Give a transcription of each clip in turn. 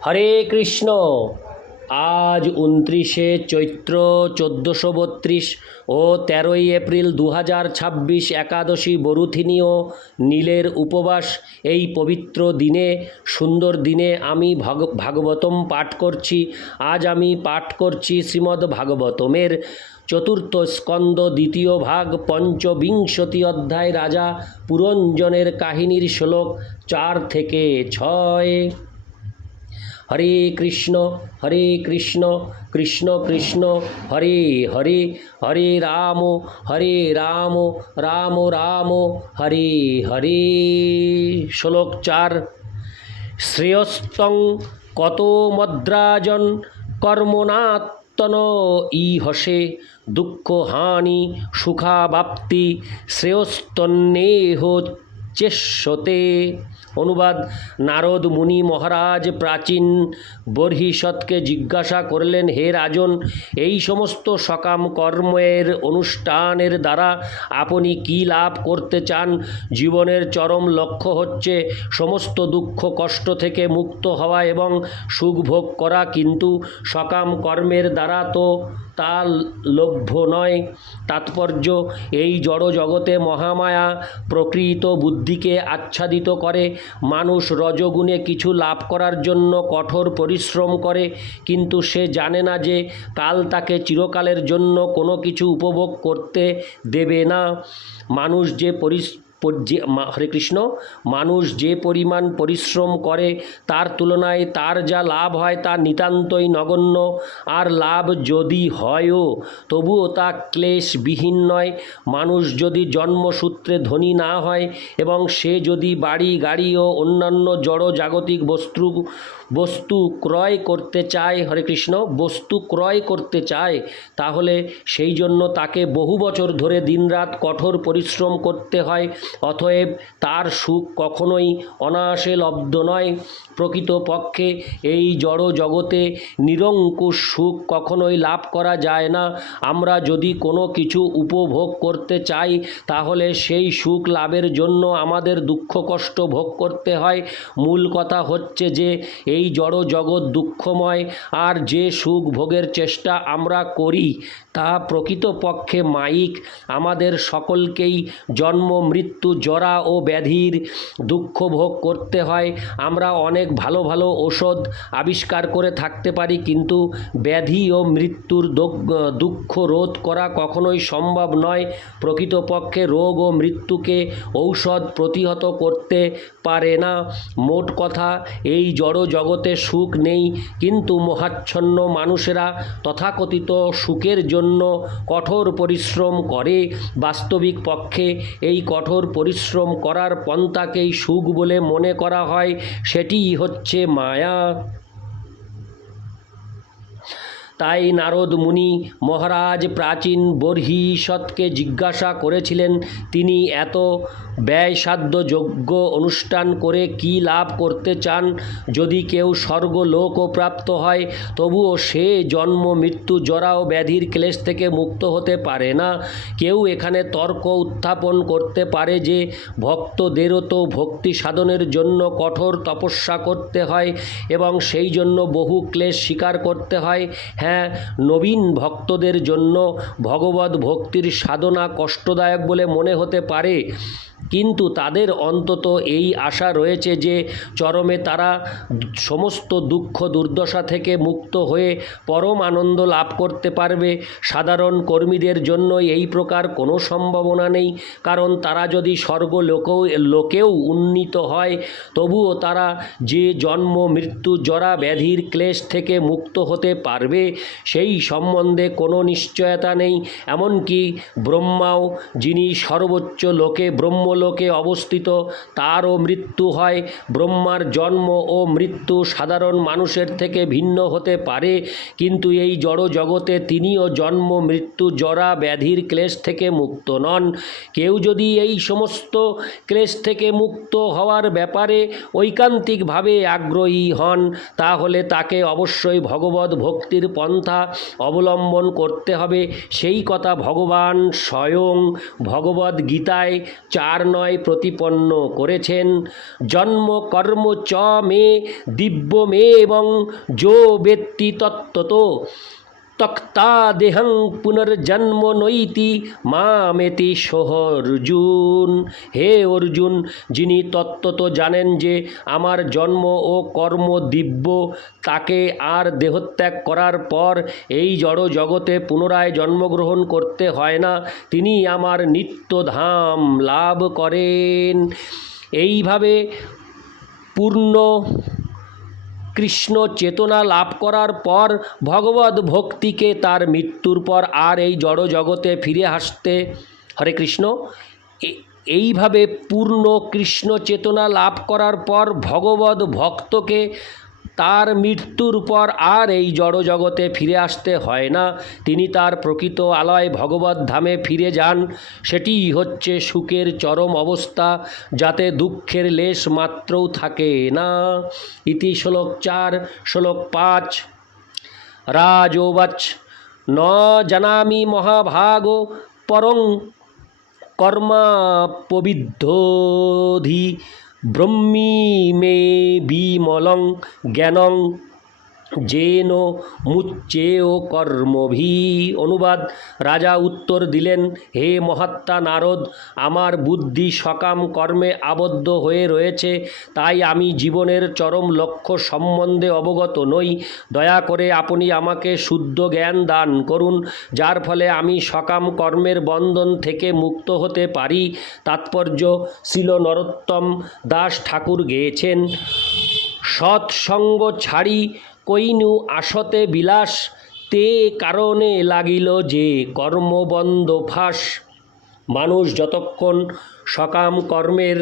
হরে কৃষ্ণ। আজ 29শে চৈত্র 1432 ও 13ই এপ্রিল 2026 একাদশী বরুথিনী ও নীলের উপবাস। এই পবিত্র দিনে, সুন্দর দিনে আমি ভাগবতম পাঠ করছি। আজ আমি পাঠ করছি শ্রীমদ্ ভাগবতমের চতুর্থ স্কন্দ দ্বিতীয় ভাগ পঞ্চবিংশতি অধ্যায় রাজা পুরঞ্জনের কাহিনীর শ্লোক 4 থেকে 6। হরে কৃষ্ণ কৃষ্ণ কৃষ্ণ হরে হরে, হরে রাম রাম রাম হরে হরে। শ্লোক 4। শ্রেয়স্তং কত মদ্রাজন কর্মণাত্তন ইহসে দুঃখ হানি সুখাবাপ্তি শ্রেয়স্তন্নেহ চেষ্যতে। অনুবাদ: নারদ মুনি মহারাজ প্রাচীন বর্হিষ্ঠকে জিজ্ঞাসা করলেন, হে রাজন, এই সমস্ত সকাম কর্মের অনুষ্ঠানের দ্বারা আপনি কি লাভ করতে চান? জীবনের চরম লক্ষ্য হচ্ছে সমস্ত দুঃখ কষ্ট থেকে মুক্ত হওয়া এবং সুখ ভোগ করা, কিন্তু সকাম কর্মের দ্বারা তো তা লভ্য নয়। তাৎপর্য: এই জড় জগতে মহামায়া প্রকৃত বুদ্ধিকে আচ্ছাদিত করে। মানুষ রজগুণে কিছু লাভ করার জন্য কঠোর পরিশ্রম করে, কিন্তু সে জানে না যে কাল তাকে চিরকালের জন্য কোনো কিছু উপভোগ করতে দেবে না। হরে কৃষ্ণ। মানুষ যে পরিমাণ পরিশ্রম করে তার তুলনায় তার যা লাভ হয় তা নিতান্তই নগণ্য। আর লাভ যদি হয়ও তবুও তা ক্লেশবিহীন নয়। মানুষ যদি জন্মসূত্রে ধনী না হয় এবং সে যদি বাড়ি গাড়ি ও অন্যান্য জড় জাগতিক বস্তু ক্রয় করতে চায়, হরে কৃষ্ণ, বস্তু ক্রয় করতে চায়, তাহলে সেই জন্য তাকে বহু বছর ধরে দিনরাত কঠোর পরিশ্রম করতে হয়। অতএব তার সুখ কখনোই অনায়াসে লব্ধ নয়। প্রকৃতপক্ষে এই জড় জগতে নিরঙ্কুশ সুখ কখনোই লাভ করা যায় না। আমরা যদি কোনো কিছু উপভোগ করতে চাই তাহলে সেই সুখ লাভের জন্য আমাদের দুঃখ কষ্ট ভোগ করতে হয়। মূল কথা হচ্ছে যে এই জড় জগৎ দুঃখময়, আর যে সুখ ভোগের চেষ্টা আমরা করি তা প্রকৃতপক্ষে মায়িক। আমাদের সকলকেই জন্ম মৃত্যু জরা ও ব্যাধির দুঃখ ভোগ করতে হয়। আমরা অনেক ভালো ভালো ঔষধ আবিষ্কার করে থাকতে পারি, কিন্তু ব্যাধি ও মৃত্যুর দুঃখ রোধ করা কখনোই সম্ভব নয়। প্রকৃতপক্ষে রোগ ও মৃত্যুকে ঔষধ প্রতিহত করতে পারে না। মোট কথা, এই জড় জগতে সুখ নেই, কিন্তু মোহাচ্ছন্ন মানুষেরা তথাকথিত সুখের জন্য কঠোর পরিশ্রম করে। বাস্তবিক পক্ষে এই কঠোর পরিশ্রম করার পন্থাকেই সুখ বলে মনে করা হয়। সেটিই হচ্ছে মায়া। তাই নারদ মুনি মহারাজ প্রাচীন বর্হিষ্ঠকে জিজ্ঞাসা করেছিলেন, তিনি এত ব্যয়সাধ্য যজ্ঞ অনুষ্ঠান করে কি লাভ করতে চান? যদি কেউ স্বর্গলোকও প্রাপ্ত হয় তবুও সে জন্ম মৃত্যু জরা ও ব্যাধির ক্লেশ থেকে মুক্ত হতে পারে না। কেউ এখানে তর্ক উত্থাপন করতে পারে যে ভক্তদেরও তো ভক্তি সাধনের জন্য কঠোর তপস্যা করতে হয় এবং সেই জন্য বহু ক্লেশ স্বীকার করতে হয়। হ্যাঁ, নবীন ভক্তদের জন্য ভগবৎ ভক্তির সাধনা কষ্টদায়ক বলে মনে হতে পারে, কিন্তু তাদের অন্তত এই আশা রয়েছে যে চরমে তারা সমস্ত দুঃখ দুর্দশা থেকে মুক্ত হয়ে পরম আনন্দ লাভ করতে পারবে। সাধারণ কর্মীদের জন্য এই প্রকার কোনো সম্ভাবনা নেই, কারণ তারা যদি লোকেও উন্নীত হয় তবুও তারা যে জন্ম মৃত্যু জরা ব্যাধির ক্লেশ থেকে মুক্ত হতে পারবে সেই সম্বন্ধে কোনো নিশ্চয়তা নেই। এমনকি ব্রহ্মাও, যিনি সর্বোচ্চ ব্রহ্মলোকে অবস্থিত, তারও মৃত্যু হয়। ব্রহ্মার জন্ম ও মৃত্যু সাধারণ মানুষের থেকে ভিন্ন হতে পারে, কিন্তু এই জড় জগতে তিনিও জন্ম মৃত্যু জরা ব্যাধির ক্লেশ থেকে মুক্ত নন। কেউ যদি এই সমস্ত ক্লেশ থেকে মুক্ত হওয়ার ব্যাপারে ঐকান্তিকভাবে আগ্রহী হন তাহলে তাকে অবশ্যই ভগবৎ ভক্তির পন্থা অবলম্বন করতে হবে। সেই কথা ভগবান স্বয়ং ভগবদ্গীতায় 4 আর নয় প্রতিপন্ন করেছেন। জন্ম কর্ম চ মে দিব্য মে এবং যো বেত্তি তত্ত্বত তক্তা দেহং পুনর্জন্ম নৈতি মামেতি সোহ অর্জুন। হে অর্জুন, যিনি তত্ত্বত জানেন যে আমার জন্ম ও কর্ম দিব্য, তাকে আর দেহত্যাগ করার পর এই জড় জগতে পুনরায় জন্মগ্রহণ করতে হয় না, তিনি আমার নিত্যধাম লাভ করেন। এইভাবে পূর্ণ কৃষ্ণ চেতনা লাভ করার পর ভগবত ভক্তিকে তার মৃত্যুর পর আর এই জড় জগতে ফিরে আসতে, হরে কৃষ্ণ, এইভাবে পূর্ণ কৃষ্ণ চেতনা লাভ করার পর ভগবত ভক্তকে তার মৃত্যুর পর আর এই জড় জগতে ফিরে আসতে হয় না, তিনি তার প্রকৃত আলয় ভগবত ধামে ফিরে যান। সেটিই হচ্ছে সুখের চরম অবস্থা, যাতে দুঃখের লেশ মাত্রও থাকে না। ইতি শ্লোক 4। শ্লোক 5। রাজোবাচ ন জানামি মহাভাগো পরং কর্মাপবিদ্ধোধি ব্রহ্মী মে বিমলং জ্ঞানং যেন মুচ্চেয় কর্মভি। অনুবাদ: রাজা উত্তর দিলেন, হে মহাত্মা নারদ, আমার বুদ্ধি সকাম কর্মে আবদ্ধ হয়ে রয়েছে, তাই আমি জীবনের চরম লক্ষ্য সম্বন্ধে অবগত নই। দয়া করে আপনি আমাকে শুদ্ধ জ্ঞান দান করুন, যার ফলে আমি সকাম কর্মের বন্ধন থেকে মুক্ত হতে পারি। তাৎপর্য: শ্রীল নরোত্তম দাস ঠাকুর গেয়েছেন, সৎসঙ্গ ছাড়ি কইনু আসতে বিলাস, তে কারণে লাগিল যে কর্মবন্ধ ফাঁস। মানুষ যতক্ষণ সকাম কর্মের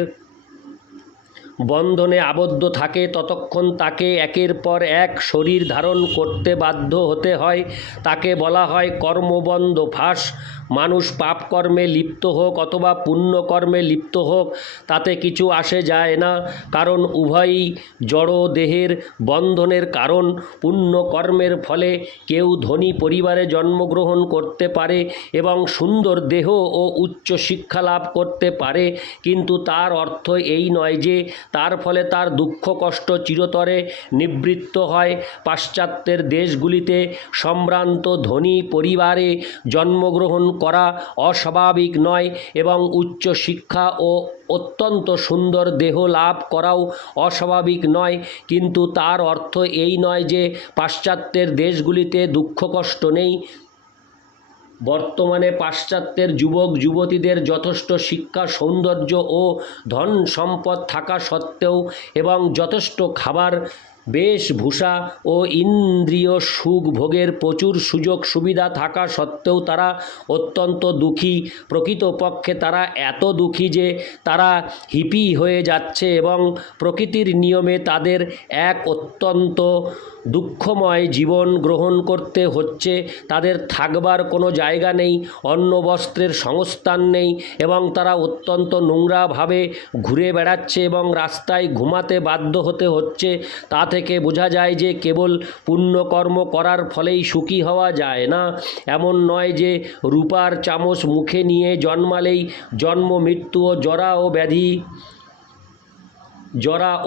বন্ধনে আবদ্ধ থাকে ততক্ষণ তাকে একের পর এক শরীর ধারণ করতে বাধ্য হতে হয়, তাকে বলা হয় কর্মবন্ধ ফাঁস। মানুষ পাপ কর্মে লিপ্ত হোক অথবা পুণ্যকর্মে লিপ্ত হোক, তাতে কিছু আসে যায় না, কারণ উভয়ই জড় দেহের বন্ধনের কারণ। পুণ্যকর্মের ফলে কেউ ধনী পরিবারে জন্মগ্রহণ করতে পারে এবং সুন্দর দেহ ও উচ্চ শিক্ষা লাভ করতে পারে, কিন্তু তার অর্থ এই নয় যে তার ফলে তার দুঃখ কষ্ট চিরতরে নিবৃত্ত হয়। পাশ্চাত্যের দেশগুলিতে সম্ভ্রান্ত ধনী পরিবারে জন্মগ্রহণ করা অস্বাভাবিক নয় এবং উচ্চ শিক্ষা ও অত্যন্ত সুন্দর দেহ লাভ করাও অস্বাভাবিক নয়, কিন্তু তার অর্থ এই নয় যে পাশ্চাত্যের দেশগুলিতে দুঃখ কষ্ট নেই। বর্তমানে পাশ্চাত্যের যুবক যুবতীদের যথেষ্ট শিক্ষা, সৌন্দর্য ও ধন সম্পদ থাকা সত্ত্বেও এবং যথেষ্ট খাবার, বেশভূষা ও ইন্দ্রিয় সুখ ভোগের প্রচুর সুযোগ সুবিধা থাকা সত্ত্বেও তারা অত্যন্ত দুঃখী। প্রকৃতপক্ষে তারা এত দুঃখী যে তারা হিপি হয়ে যাচ্ছে এবং প্রকৃতির নিয়মে তাদের এক অত্যন্ত দুঃখময় জীবন গ্রহণ করতে হচ্ছে। তাদের থাকবার কোনো জায়গা নেই, অন্ন বস্ত্রের সংস্থান নেই এবং তারা অত্যন্ত নোংরাভাবে ঘুরে বেড়াচ্ছে এবং রাস্তায় ঘুমাতে বাধ্য হতে হচ্ছে। তা থেকে বোঝা যায় যে কেবল পুণ্যকর্ম করার ফলেই সুখী হওয়া যায় না। এমন নয় যে রূপার চামচ মুখে নিয়ে জন্মালেই জন্ম মৃত্যু ও জরা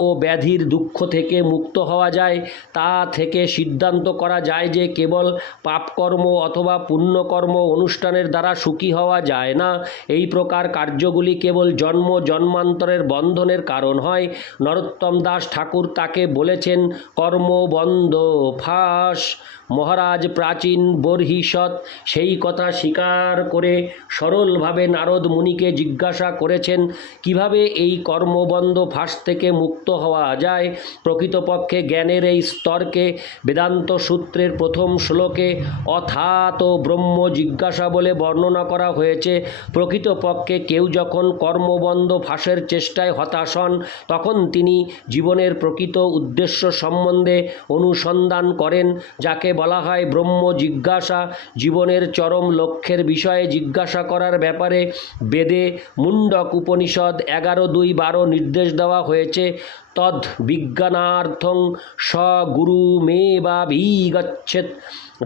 ও ব্যাধির দুঃখ থেকে মুক্ত হওয়া যায়। তা থেকে সিদ্ধান্ত করা যায় যে কেবল পাপকর্ম অথবা পুণ্যকর্ম অনুষ্ঠানের দ্বারা সুখী হওয়া যায় না। এই প্রকার কার্যগুলি কেবল জন্ম জন্মান্তরের বন্ধনের কারণ হয়। নরোত্তম দাস ঠাকুর তাকে বলেছেন কর্মবন্ধ ফাঁস। মহারাজ প্রাচীন বর্হিষৎ সেই কথা স্বীকার করে সরলভাবে নারদ মুনিকে জিজ্ঞাসা করেছেন, কিভাবে এই কর্মবন্ধ ফাঁস থেকে মুক্ত হওয়া যায়। প্রকৃতপক্ষে জ্ঞানের এই স্তরকে বেদান্ত সূত্রের প্রথম শ্লোকে অথাত ব্রহ্ম জিজ্ঞাসা বলে বর্ণনা করা হয়েছে। প্রকৃতপক্ষে কেউ যখন কর্মবন্ধ ফাঁসের চেষ্টায় হতাশ হন, তখন তিনি জীবনের প্রকৃত উদ্দেশ্য সম্বন্ধে অনুসন্ধান করেন, যাকে বলা হয় ব্রহ্ম জিজ্ঞাসা। জীবনের চরম লক্ষ্যের বিষয়ে জিজ্ঞাসা করার ব্যাপারে বেদে মুণ্ডক উপনিষদ 11:2-12 নির্দেশ দেওয়া হয়েছে। তদ বিজ্ঞানার্থং স গুরুমেবাভিগচ্ছেৎ।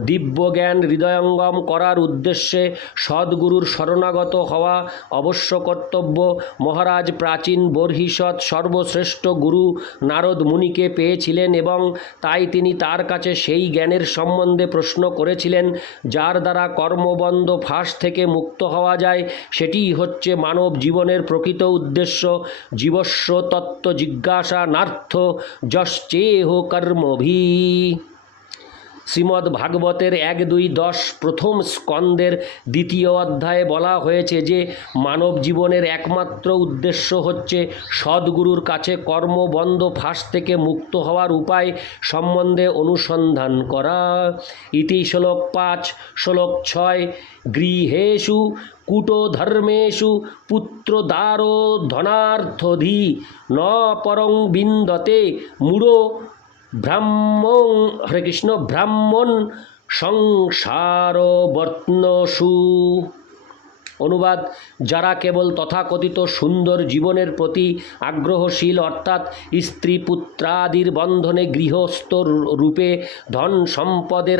দিব্যজ্ঞান হৃদয়ঙ্গম করার উদ্দেশ্যে সদ্গুরুর শরণাগত হওয়া অবশ্য কর্তব্য। মহারাজ প্রাচীন বর্হিষ্মৎ সর্বশ্রেষ্ঠ গুরু নারদ মুনিকে পেয়েছিলেন এবং তাই তিনি তার কাছে সেই জ্ঞানের সম্বন্ধে প্রশ্ন করেছিলেন যার দ্বারা কর্মবন্ধ ফাঁস থেকে মুক্ত হওয়া যায়। সেটিই হচ্ছে মানব জীবনের প্রকৃত উদ্দেশ্য। জীবস্য তত্ত্ব জিজ্ঞাসা নার্থ যশ্চেহ কর্মভি। শ্রীমদ্ ভাগবতের 1-2-10 প্রথম স্কন্দের 2য় অধ্যায়ে বলা হয়েছে যে মানব জীবনের একমাত্র উদ্দেশ্য হচ্ছে সদ্গুরুর কাছে কর্মবন্ধ ফাঁস থেকে মুক্ত হওয়ার উপায় সম্বন্ধে অনুসন্ধান করা। ইতি শ্লোক 5। শ্লোক 6। গৃহেষু কূটধর্মেষু পুত্রদারো ধনার্থধি ন পরং বিন্দতে মূঢ় ব্রাহ্মণ। হরে কৃষ্ণ। ব্রাহ্মণ সংসারবর্ত্মসু। অনুবাদ: যারা কেবল তথাকথিত সুন্দর জীবনের প্রতি আগ্রহশীল, অর্থাৎ স্ত্রী পুত্রাদির বন্ধনে গৃহস্থ রূপে ধন সম্পদের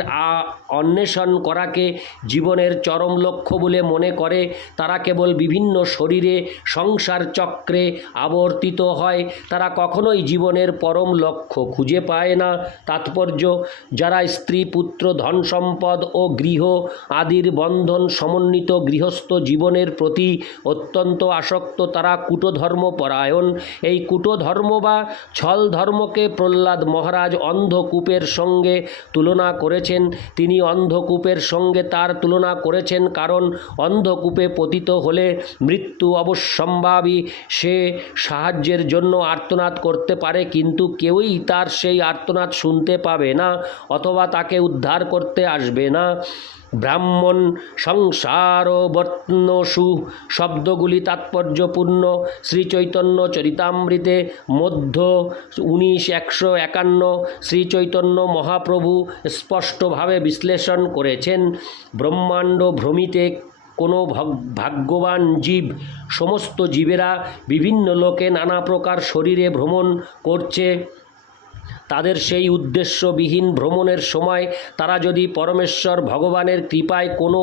অন্বেষণ করাকে জীবনের চরম লক্ষ্য বলে মনে করে, তারা কেবল বিভিন্ন শরীরে সংসার চক্রে আবর্তিত হয়। তারা কখনোই জীবনের পরম লক্ষ্য খুঁজে পায় না। তাৎপর্য: যারা স্ত্রী পুত্র ধন সম্পদ ও গৃহ আদির বন্ধন সমন্বিত গৃহস্থ জীবনের প্রতি অত্যন্ত আসক্ত, তারা কূটধর্মপরায়ণ। এই কূটধর্ম বা ছল ধর্মকে প্রহ্লাদ মহারাজ অন্ধকূপের সঙ্গে তুলনা করেছেন। তিনি অন্ধকূপের সঙ্গে তার তুলনা করেছেন কারণ অন্ধকূপে পতিত হলে মৃত্যু অবশ্যম্ভাবী। সে সাহায্যের জন্য আর্তনাদ করতে পারে, কিন্তু কেউই তার সেই আর্তনাদ শুনতে পাবে না অথবা তাকে উদ্ধার করতে আসবে না। ব্রাহ্মণ সংসারবর্ত্মসু শব্দগুলি তাৎপর্যপূর্ণ। শ্রীচৈতন্য চরিতামৃতে মধ্য 19:151 শ্রীচৈতন্য মহাপ্রভু স্পষ্টভাবে বিশ্লেষণ করেছেন। ব্রহ্মাণ্ড ভ্রমিতে কোনো ভাগ্যবান জীব, সমস্ত জীবেরা বিভিন্ন লোকে নানা প্রকার শরীরে ভ্রমণ করছে। তাদের সেই উদ্দেশ্যবিহীন ভ্রমণের সময় তারা যদি পরমেশ্বর ভগবানের কৃপায় কোনো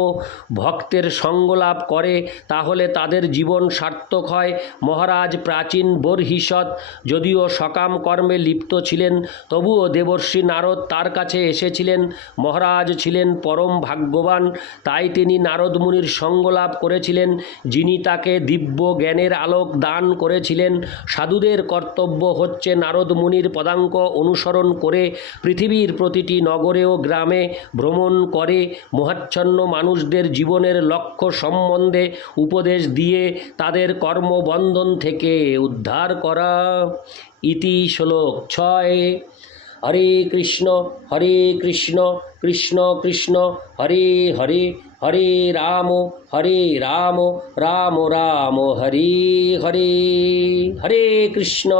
ভক্তের সঙ্গলাভ করে তাহলে তাদের জীবন সার্থক হয়। মহারাজ প্রাচীন বর্হিষ্মৎ যদিও সকাম কর্মে লিপ্ত ছিলেন, তবুও দেবর্ষি নারদ তার কাছে এসেছিলেন। মহারাজ ছিলেন পরম ভাগ্যবান, তাই তিনি নারদ মুনির সঙ্গলাভ করেছিলেন, যিনি তাকে দিব্য জ্ঞানের আলোক দান করেছিলেন। সাধুদের কর্তব্য হচ্ছে নারদ মুনির পদাঙ্ক অনুসরণ করে পৃথিবীর প্রতিটি নগরে ও গ্রামে ভ্রমণ করে মোহাচ্ছন্ন মানুষদের জীবনের লক্ষ্য সম্বন্ধে উপদেশ দিয়ে তাদের কর্মবন্ধন থেকে উদ্ধার করা। ইতি শ্লোক 6। হরে কৃষ্ণ কৃষ্ণ কৃষ্ণ হরে হরে, হরে রাম রাম রাম হরে হরে। হরে কৃষ্ণ।